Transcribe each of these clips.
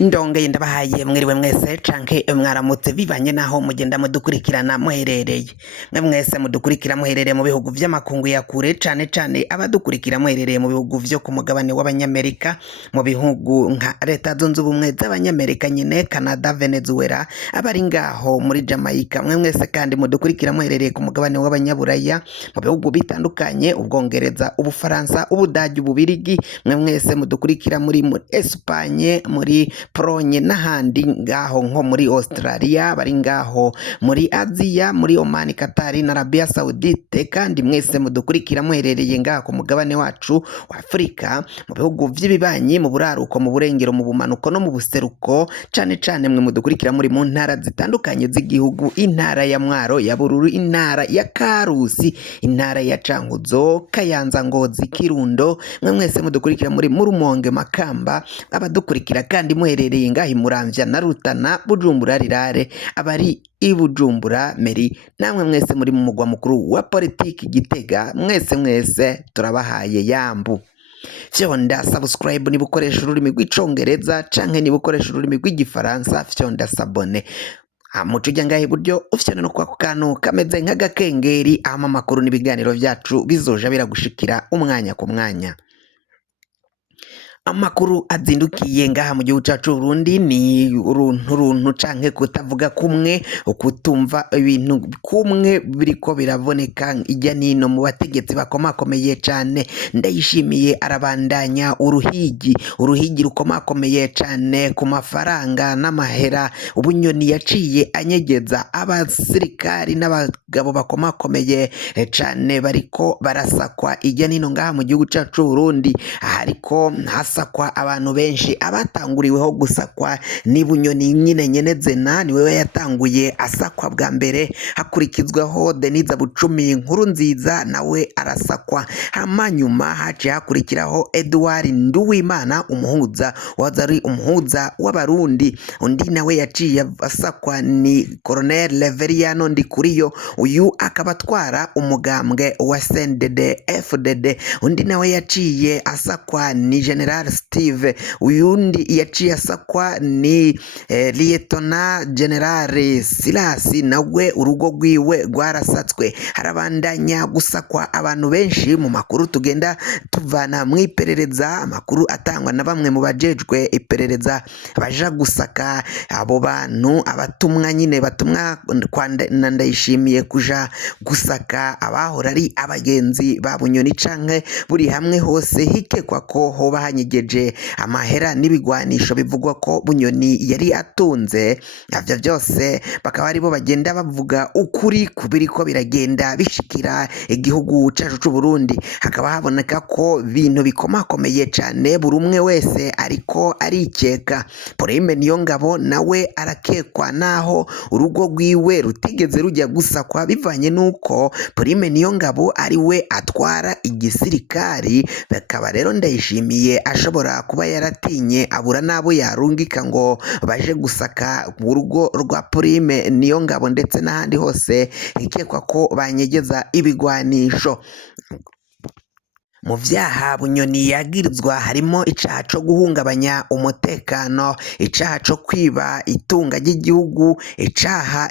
Ndongeye ndabahaye mwiriwe mwese canke mwaramutse bivanye naho mugenda mudukurikirana muherereye. Mwe mwese mudukurikira muherereye mu bihugu vy'amakungu ya kure cane abadukurikira muherereye mu bihugu vyo ku mugabane w'abanyamerika, mu bihugu nka Leta Zunze Ubumwe z'Abanyamerika nyine, Canada, Venezuela, abari ngaho muri Jamaica. Mwe mwese kandi mudukurikira muherereye ku mugabane w'abanyaburaya, mu bihugu bitandukanye, Ubwongereza, Ubufaransa, Ubudagi, Ububirigi. Mwe mwese mudukurikira muri Espagne, muri Polonye n'ahandi ngaho nko muri Australia, bari ngaho muri Aziya, muri Oman, Qatar na Arabia Saudite, kandi mwese mudukurikira muherereye ngaho ku mugabane wacu wa Afrika, mu bihugu vy'ibibanyi, mu buraruko, mu burengero, mu bumanuko no mu buseruko, cane mwe mudukurikira muri mu ntara zitandukanye z'igihugu, intara ya Mwaro, ya Bururi, intara ya Karusi, intara ya Cankuzo, Kayanza, Ngozi, Kirundo. Mwe mwese mudukurikira muri Rumonge, Makamba, abadukurikira kandi muherereye ngaho Muramvya na Rutana, Bujumbura, Rirare, abari i Bujumbura Meri, namwe mwese muri mu mugwa mukuru wa politiki Gitega, mwese turabahaye yambu. Fyonda subscribe niba ukoresha ururimi rw'icongereza canke niba ukoresha ururimi rw'igifaransa, fyonda sabone. Muco ujya ngaho iburyo ufite no kwa kantu kameze nk'agakengeri, ama makuru n'ibiganiro vyacu bizoja biragushikira umwanya ku mwanya. Amakuru azindukiye ngaha mu gihugu cyacu Burundi ni uruntu canke kutavuga kumwe, ukutumva ibintu kumwe biriko biraboneka ijya nino mu bategetsi bakomakomeye cane. Ndayishimiye arabandanya uruhigi rukomakomeye cane ku mafaranga n'amahera. Ubunyoni yaciye anyegeza abasirikari n'abagabo bakomakomeye cane bariko barasakwa ijya nino ngaha mu gihugu cyacu Burundi, hariko sakwa abantu benshi. Abatanguriweho gusakwa ni Bunyoni nyine Nyenezena, niwe yatanguye asakwa bwa mbere, hakurikizwaho Deniza Bucumi, Nkurunziza nawe arasakwa. Nyuma haciye hakurikiraho Edouard Nduwimana, umuhuza wazari umuhuza w'abarundi. Undi nawe yaciye asakwa ni Colonel Leveriano Ndikuriyo, uyu akaba atwara umugambwe wa CNDD FDD. Undi nawe yaciye asakwa ni General Steve, uyundi yaciye asakwa ni Lieutenant General Silasi, nawe urugo rwiwe rwarasatswe. Harabandanya gusakwa abantu benshi mu makuru tugenda tuvana mu iperereza, amakuru atangwa na bamwe mu bajejwe iperereza baja gusaka abo bantu, abatumwa nyine batumwa kwa Ndayishimiye kuja gusaka abahora ari abagenzi ba Bunyoni canke buri hamwe hose hikekwa ko hoba hanyegeje amahera n'ibigwanisho bivugwa ko Bunyoni yari atunze. Navyo byose bakaba aribo bagenda bavuga ukuri kubiriko biragenda bishikira igihugu cacu c'u Burundi. Hakaba haboneka ko bintu bikomakomeye cane, buri umwe wese ariko arikeka. Prime Niyongabo nawe arakekwa, naho urugo rwiwe rutigeze rujya gusakwa, bivanye nuko Prime Niyongabo ari we atwara igisirikari. Bakaba rero Ndayishimiye ashobora kuba yaratinye abura nabo yarungika ngo baje gusaka urugo rwa Prime Niyongabo ndetse n'ahandi hose hikekwa ko banyegeza ibigwanisho. Mu vyaha Bunyoni yagirizwa harimo icaha co guhungabanya umutekano, icaha co kwiba itunga ry'igihugu,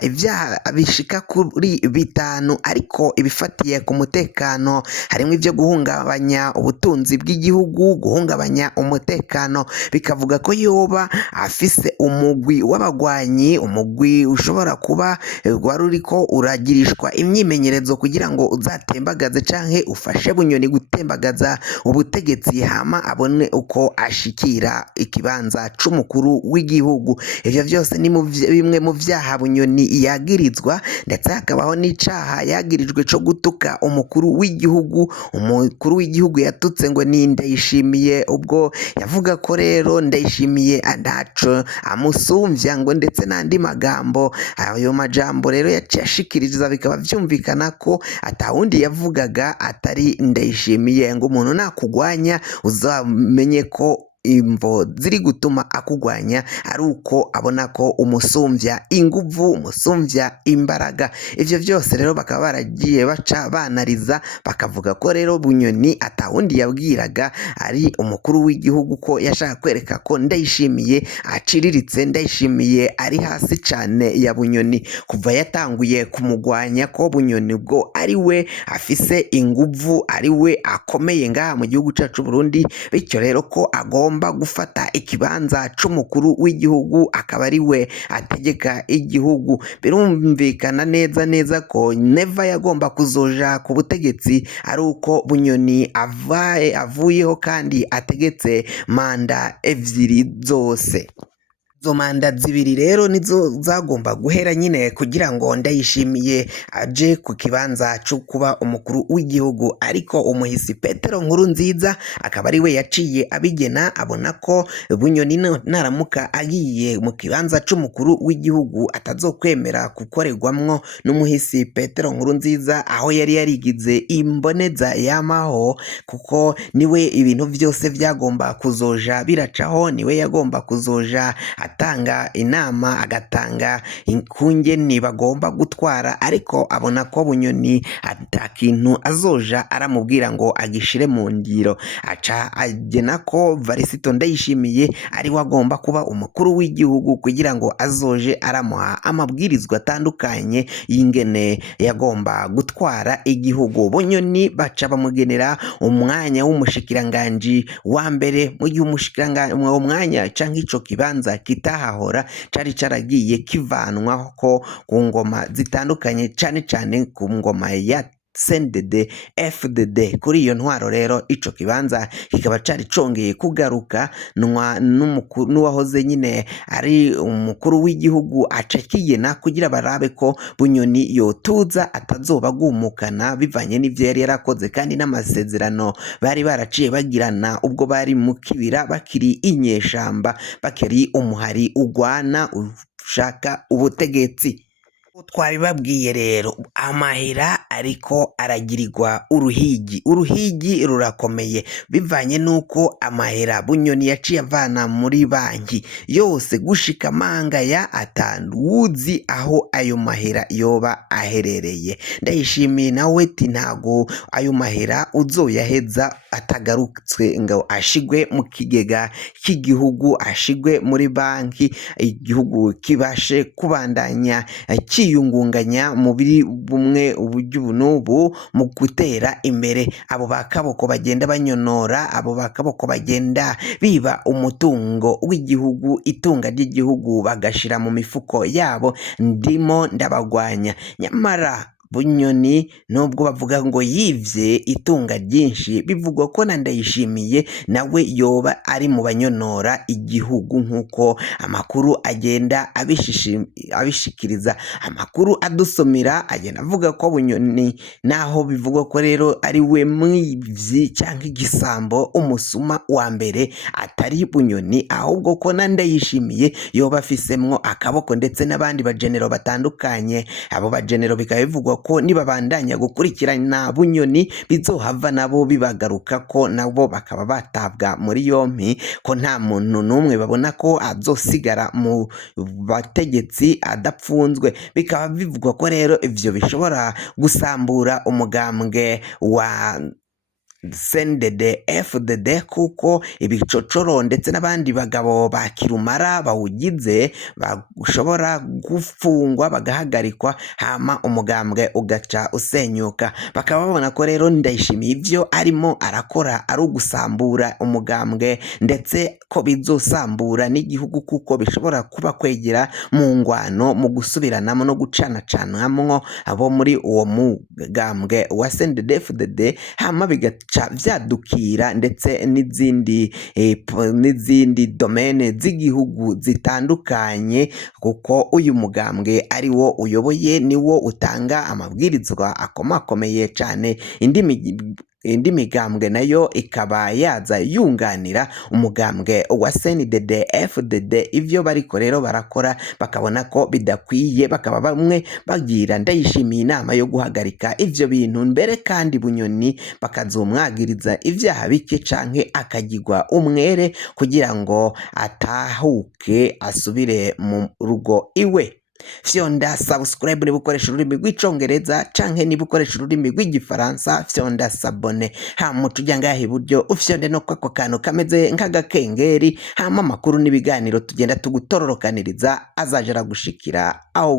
ivyaha bishika kuri bitanu, ariko ibifatiye ku mutekano harimo ivyo guhungabanya ubutunzi bw'igihugu, guhungabanya umutekano. Bikavuga ko yoba afise umugwi w'abagwanyi, umugwi ushobora kuba wari uriko uragirishwa imyimenyerezo kugira ngo uzatembagaze canke ufashe Bunyoni gutembagaza ubutegetsi, hama abone uko ashikira ikibanza c'umukuru w'igihugu. Ivyo byose ni bimwe mu vyaha Bunyoni yagirizwa, ndetse hakabaho n'icaha yagirijwe co gutuka umukuru w'igihugu. Umukuru w'igihugu yatutse ngo ni Ndayishimiye, ubwo yavuga ko rero Ndayishimiye ntaco amusumvya ngo ndetse n'andi magambo. Ayo majambo rero yaciye ashikiriza, bikaba vyumvikana ko atawundi yavugaga atari Ndayishimiye, ngo umuntu nakugwanya uzamenye ko imvo ziri gutuma akugwanya ari uko abona ko umusumvya inguvu, umusumvya imbaraga. Ivyo vyose rero bakaba baragiye baca banariza bakavuga ko rero Bunyoni atawundi yabwiraga ari umukuru w'igihugu, ko yashaka kwereka ko Ndayishimiye aciriritse, Ndayishimiye ari hasi cane ya Bunyoni, kuva yatanguye kumugwanya ko Bunyoni ubwo ari we afise inguvu, ari we akomeye ngaha mu gihugu cacu Burundi, bityo rero ko agomba gufata ikibanza c'umukuru w'igihugu akaba ari we ategeka igihugu. Birumvikana neza neza ko Neva yagomba kuzoja ku butegetsi ari uko Bunyoni avuyeho kandi ategetse manda evyiri zose. Izo manda zibiri rero nizo zagomba guhera nyine kugira ngo Ndayishimiye aje ku kibanza cyo kuba umukuru w'igihugu, ariko umuhisi Petero Nkurunziza akaba ari we yaciye abigena, abona ko Bunyoni naramuka agiye mu kibanza c'umukuru w'igihugu atazokwemera gukorerwamwo n'umuhisi Petero Nkurunziza, aho yari yarigize imboneza yamaho, kuko niwe ibintu vyose vyagomba kuzoja biracaho, niwe yagomba kuzoja atanga inama, agatanga inkungeni bagomba gutwara, ariko abona ko Bunyoni ata kintu azoja aramubwira ngo agishire mu ngiro. Aca agena ko Varisito Ndayishimiye ari we agomba kuba umukuru w'igihugu kugira ngo azoje aramuha amabwirizwa atandukanye y'ingene yagomba gutwara igihugu. Bunyoni baca bamugenera umwanya w'umushikiranganji wa mbere, mu gihe uwo mwanya canke ico kibanza kitahahora cari caragiye kivanwaho ku ngoma zitandukanye, cane cane ku ngoma ya CNDD FDD. Kuri iyo ntwaro rero ico kibanza kikaba cari congeye kugaruka n'uwahoze nyine ari umukuru w'igihugu, aca kigena kugira barabe ko Bunyoni yotuza atazobagumukana bivanye n'ivyo yari yarakoze kandi n'amasezerano bari baraciye bagirana ubwo bari mu kibira bakiri inyeshamba, bakiri umuhari ugwana ushaka ubutegetsi. Twabibabwiye rero, amahera ariko aragirirwa uruhigi rurakomeye bivanye nuko amahera Bunyoni yaciye avana muri banki yose gushika manga ya atanduzi aho ayo mahera yoba aherereye. Ndayishimiye nawe ati ntago ayo mahera uzoyaheza atagarutswe ngo ashigwe mu kigega cy'igihugu, ashigwe muri banki, igihugu kibashe kubandanya yiyungunganya mu bumwe uburyo n'ubu mu gutera imbere. Abo bakaboko bagenda banyonora, abo bakaboko bagenda biba umutungo w'igihugu, itunga ry'igihugu bagashira mu mifuko yabo, ndimo ndabagwanya. Nyamara Bunyoni nubwo bavuga ngo yivye itunga ryinshi, bivugwa ko na Ndayishimiye nawe yoba ari mu banyonora igihugu, nk'uko amakuru agenda abishikiriza. Amakuru adusomira agenda avuga ko Bunyoni naho bivugwa ko rero ari we mwivyi cyangwa igisambo, umusuma wa mbere atari Bunyoni, ahubwo ko na Ndayishimiye yoba afisemwo akaboko, ndetse n'abandi bagenero batandukanye. Abo bagenero bikaba bivugwa ko nibabandanya gukurikirana Bunyoni bizohava nabo bibagaruka ko nabo bakaba batabwa muri yompi, ko nta muntu n'umwe babona ko azosigara mu bategetsi adapfunzwe. Bikaba bivugwa ko rero ivyo bishobora gusambura umugambwe wa CNDD FDD, kuko ibicocoro ndetse n'abandi bagabo ba kirumara bawugize bashobora gufungwa bagahagarikwa, hama umugambwe ugaca usenyuka. Bakaba babona ko rero Ndayishimiye ivyo arimo arakora ari ugusambura umugambwe, ndetse ko bizosambura n'igihugu, kuko bishobora kuba kwegera mu ngwano, mu gusubiranamo no gucanacanamwo abo muri uwo mugambwe wa CNDD FDD, hama bigaca vyadukira ndetse n'izindi domene z'igihugu zitandukanye, kuko uyu mugambwe ari wo uyoboye, ni wo utanga amabwirizwa akomakomeye cyane. indi migambwe nayo ikaba yaza yunganira umugambwe wa CNDD FDD. Ivyo bariko rero barakora bakabona ko bidakwiye, bakaba bamwe bagira Ndayishimiye inama yo guhagarika ivyo bintu, mbere kandi Bunyoni bakazomwagiriza ivyaha bike canke akagirwa umwere kugira ngo atahuke asubire mu rugo iwe. Fyonda subscribe niba ukoresha ururimi rw'icongereza canke niba ukoresha ururimi rw'igifaransa, fyonda sabone, hama tujya ngaha iburyo ufyonde no kwako kantu kameze nk'agakengeri, hama amakuru n'ibiganiro tugenda tugutororokaniriza azaje aragushikira aho